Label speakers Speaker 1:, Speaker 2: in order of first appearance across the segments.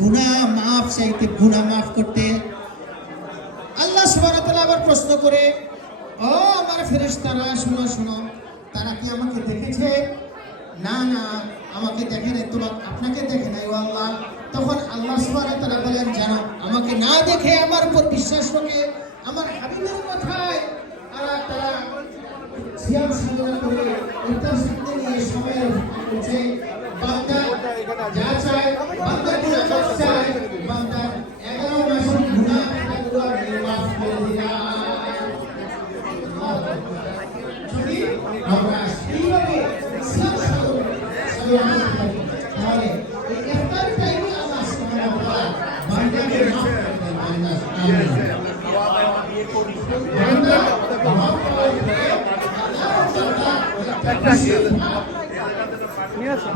Speaker 1: গুনাহ মাফ চাইতে গুনাহ মাফ করতে। আল্লাহ ওয়া আবার প্রশ্ন করে, ও আমার ফেরেশতারা, শুনো শুনো, তারা কি আমাকে দেখেছে? না না, আমাকে দেখে নাই তোমার আপনাকে দেখে নাই, ও আল্লাহ। তখন আল্লাহ ওয়া বলেন, জানো, আমাকে না দেখে আমার উপর বিশ্বাস করে আমার হাবিবের কথায় তারা তারা সিয়াম সাধনা করে ইফতার সাথে নিয়ে সময় করছে বান্দা, যা চায় আমরা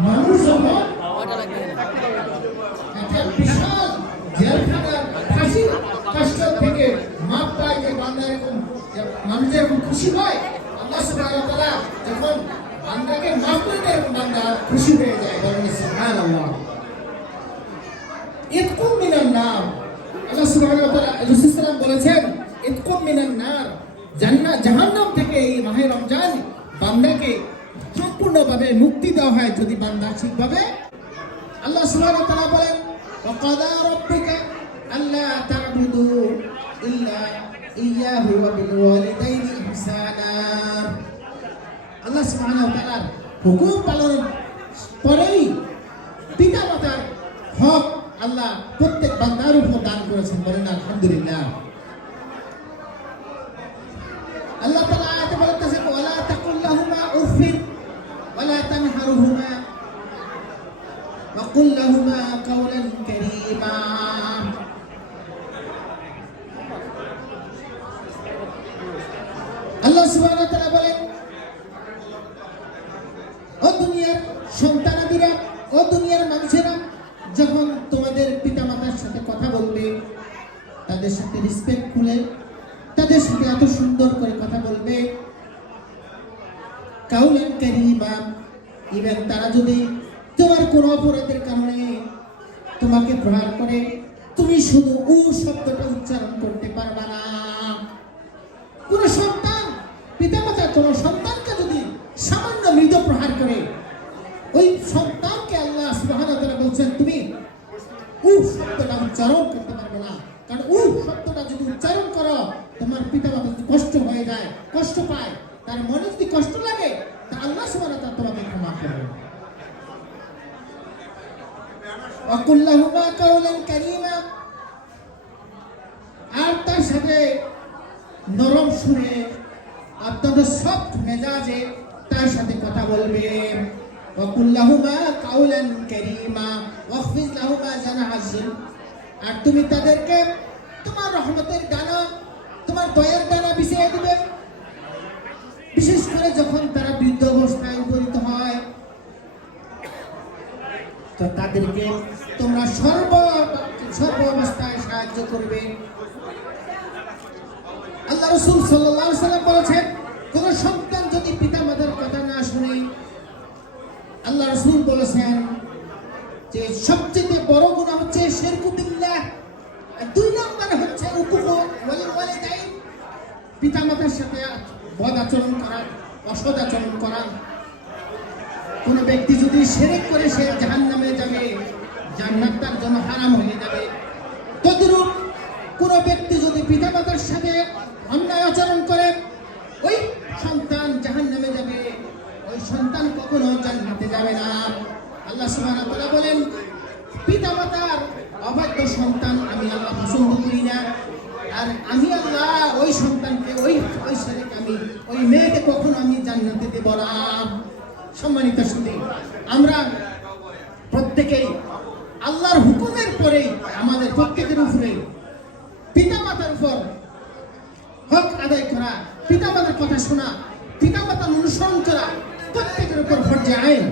Speaker 1: মানুষ থেকে মাপ পায় যে খুশি হয় আল্লাহ সুবহানাহু ওয়া তাআলা যখন বান্দাকে মাফ করে দেয় এরকম বান্দা খুশি হয়ে যায় বলেন সুবহানাল্লাহ ইতকুম মিনান নার আল্লাহ সুবহানাহু ওয়া বলেছেন ইতকুম মিনান নার জান্নাত জাহান্নাম থেকে এই মাহে রমজান বান্দাকে সম্পূর্ণভাবে মুক্তি দেওয়া হয় যদি বান্দা ঠিকভাবে আল্লাহ সুবহানাহু ওয়া বলেন, ওয়াকাদা রাব্বুকা আল্লা তা'বুদু ইল্লা ইয়াহু ওয়া বিল ওয়ালিদাইনি ইহসানা আল্লাহ সুবহানাহু ওয়া তাআলার হুকুম পালনের পরেই পিতামাতার হক আল্লাহ প্রত্যেক বান্দার উপর করেছেন বলেন আলহামদুলিল্লাহ আল্লাহ তাআলা আয়াতে বলতেছেন ওয়ালা তাকুল লাহুমা উফিন ওয়ালা তানহারহুমা وقل لهما قولا كريما আল্লাহ সুবহানাহু ওয়া তাআলা বলেন ও দুনিয়ার সন্তানাদিরা ও দুনিয়ার মানুষেরা যখন তোমাদের পিতামাতার সাথে কথা বলবে, তাদের সাথে রেসপেক্ট খুলে, তাদের সাথে এত সুন্দর করে কথা বলবে। ইভেন তারা যদি তোমার কোনো অপরাধের কারণে তোমাকে প্রহার করে, তুমি শুধু উ শব্দটা উচ্চারণ করতে পারবা না কোন সন্তান পিতামাতা কোন সন্তানকে যদি সামান্য মৃদ প্রহার করে ওই সন্তানকে আল্লাহ সুবহানাহু ওয়া তাআলা বলছেন তুমি উ শব্দটা উচ্চারণ করতে পারবে না কারণ উ শব্দটা যদি উচ্চারণ করো তোমার পিতামাতা যদি কষ্ট হয়ে যায় কষ্ট পায় তার মনে যদি কষ্ট লাগে তা আল্লাহ সুবহানাহু ওয়া তাআলা তোমাকে ক্ষমা করবে وقل لهما قولا كريما আর তার সাথে নরম সুরে অত্যন্ত সফট মেজাজে তার সাথে কথা বলবে وقل لهما قولا كريما واخفض لهما جناح الذل আর তুমি তাদেরকে তোমার রহমতের ডানা, তোমার দয়ার ডানা বিছিয়ে দিবে। বিশেষ করে যখন তারা বৃদ্ধ অবস্থায় উপনীত হয়, তো তাদেরকে তোমরা সর্ব সর্ব অবস্থায় সাহায্য করবে। আল্লাহ রসুল সাল্লাহ সাল্লাম বলেছেন, কোন সন্তান যদি পিতা মাতার কথা না শুনে, আল্লাহ রসুল বলেছেন নম্বর হচ্ছে উকুফ ওয়ালিদাইন। সাথে বদ আচরণ করা অসদ আচরণ করা। কোন ব্যক্তি যদি সেরেক করে সে জাহান নামে যাবে জান্নাত তার জন্য হারাম হয়ে যাবে। তদ্রূপ কোন ব্যক্তি যদি পিতামাতার সাথে অন্যায় আচরণ করে, ওই সন্তান জাহান নামে যাবে। ওই সন্তান কখনো জান্নাতে যাবে না। আল্লাহ সুবহানাহু বলেন পিতামাতার অবাধ্য সন্তান আমি আল্লাহ পছন্দ করি না। আর আমি আল্লাহ ওই সন্তানকে, ওই ওই ছেলেকে আমি, ওই মেয়েকে কখনো আমি জান্নাতে দেব সম্মানিত শুধু আমরা প্রত্যেকেই আল্লাহর হুকুমের পরেই আমাদের প্রত্যেকের উপরে পিতা মাতার উপর হক আদায় করা পিতা মাতার কথা শোনা পিতা মাতার অনুসরণ করা প্রত্যেকের উপর ফর্জে আইন।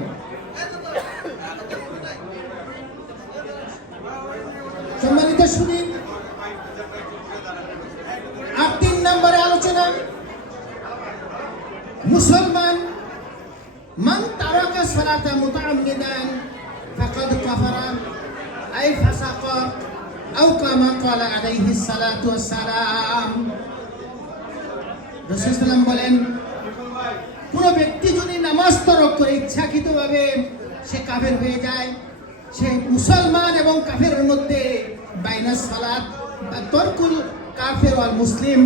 Speaker 1: সম্মানিত শুনি। আর তিন নম্বরে আলোচনা। মুসলমান, মান তারাকা সালাতা মুতাআম্মিদান, ফাকাদ কাফারা, আই ফাসাক, আও কামা ক্বালা আলাইহিস সালাতু ওয়াসসালাম। রাসূল সাল্লাম বলেন, কোন ব্যক্তি যদি নামাজ তরক করে ইচ্ছাকৃতভাবে সে কাফের হয়ে যায়, সে মুসলমান এবং কাফেরের মধ্যে বাইনা সালাত, তরকুল কাফের ওয়াল মুসলিম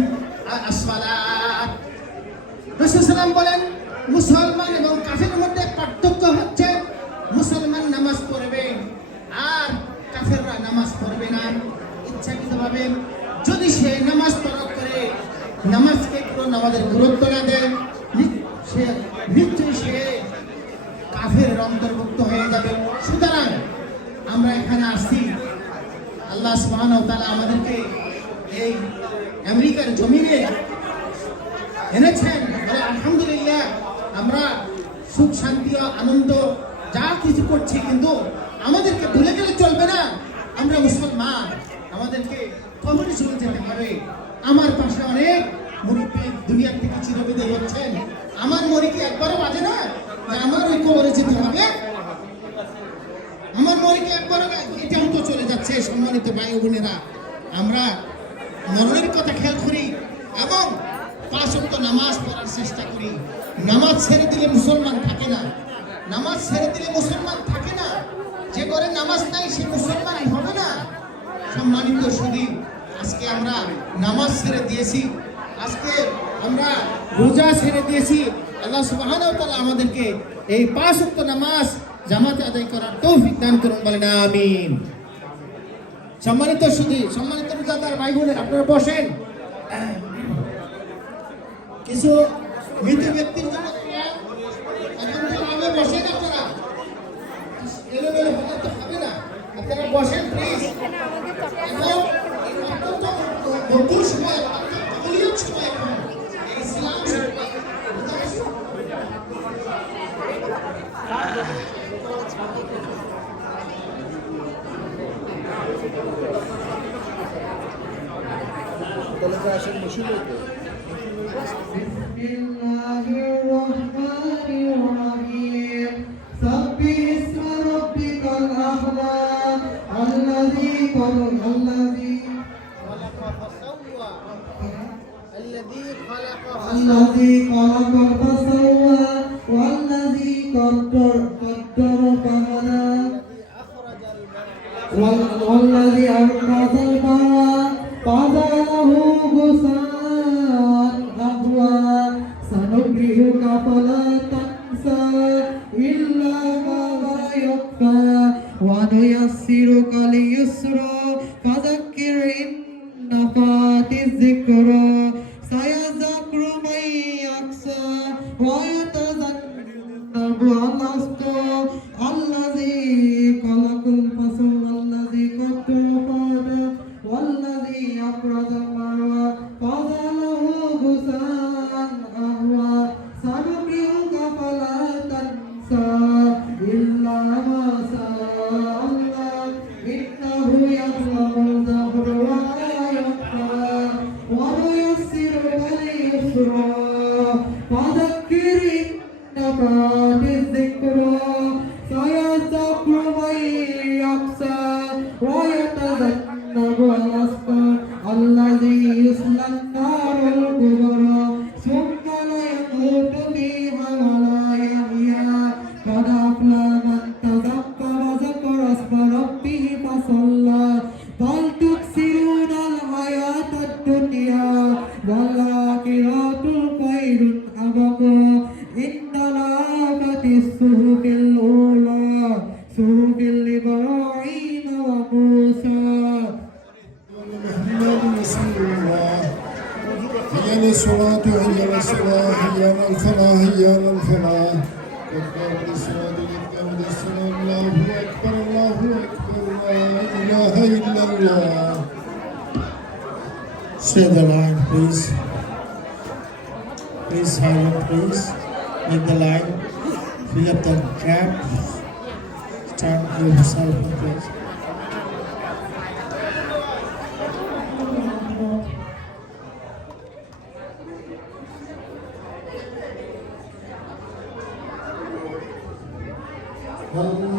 Speaker 1: আসসালাত রসুলাম বলেন, মুসলমান এবং কাফের মধ্যে পার্থক্য হচ্ছে মুসলমান নামাজ পড়বে আর কাফেররা নামাজ পড়বে না। ইচ্ছাকৃতভাবে যদি সে নামাজ তরক করে, নামাজকে কোনো আমাদের গুরুত্ব না দেয় সে নিশ্চয়ই সে কাফের অন্তর্ভুক্ত হয়ে যাবে। সুতরাং আমরা এখানে আসছি আল্লাহ সুবহানাহু ওয়া তাআলা আমাদেরকে এই আমেরিকার জমিনে এনেছেন। বলে আলহামদুলিল্লাহ আমরা সুখ, শান্তি আনন্দ যা কিছু করছি কিন্তু আমাদেরকে ভুলে গেলে চলবে না। আমরা মুসলমান, আমাদেরকে কবরে চলে যেতে হবে আমার পাশে অনেক মুরব্বী দুনিয়া থেকে চিরবিদায় হচ্ছেন। আমার মরি কি একবারও বাজে না আমার ওই কবরে যেতে হবে? আমার মরিকে একবারও এটাও তো চলে যাচ্ছে সম্মানিত ভাই বোনেরা। আমরা মরণের কথা খেয়াল করি এবং পাঁচ ওয়াক্ত নামাজ পড়ার চেষ্টা করি। নামাজ ছেড়ে দিলে মুসলমান থাকে না। নামাজ ছেড়ে দিলে মুসলমান থাকে না। যে করে নামাজ নাই, সে মুসলমানই হবে না। সম্মানিত সুদী আজকে আমরা নামাজ ছেড়ে দিয়েছি। আজকে আমরা রোজা ছেড়ে দিয়েছি। আল্লাহ ওয়া আমাদেরকে এই পাঁচ ওয়াক্ত নামাজ জামাতে আদায় করার তৌফিক দান করুন বলেন, আমিন। সম্মানিত সুদী সম্মানিত রোজাদার ভাই বোনের আপনারা বসেন। কিছু মৃত ব্যক্তির জন্য বসে বসেন আপনারা এলোমেলো হলে তো হবে না আপনারা বসেন প্লিজ এখন অত্যন্ত মধুর সময় অত্যন্ত মূল্যবান সময় এখন এই ইসলাম সময়
Speaker 2: بسم الله الرحمن الرحيم سبح اسم ربك الأعلى الذي خلق الذي
Speaker 1: خلق فسوى الذي خلق
Speaker 2: الذي خلق فسوى والذي قدر قدر فهدى
Speaker 1: أخرج
Speaker 2: وال- والذي أنقذ الآخرة الصحف الأولى صحف إبراهيم وموسى
Speaker 3: محمد رسول الله هيا للصلاة هيا للصلاة هيا للفلاح هيا للفلاح كبر بالصلاة كبر بالصلاة الله أكبر الله أكبر لا إله إلا الله Say the line please Please silent please Make the line fill up the gap, start yourself
Speaker 1: place. Holy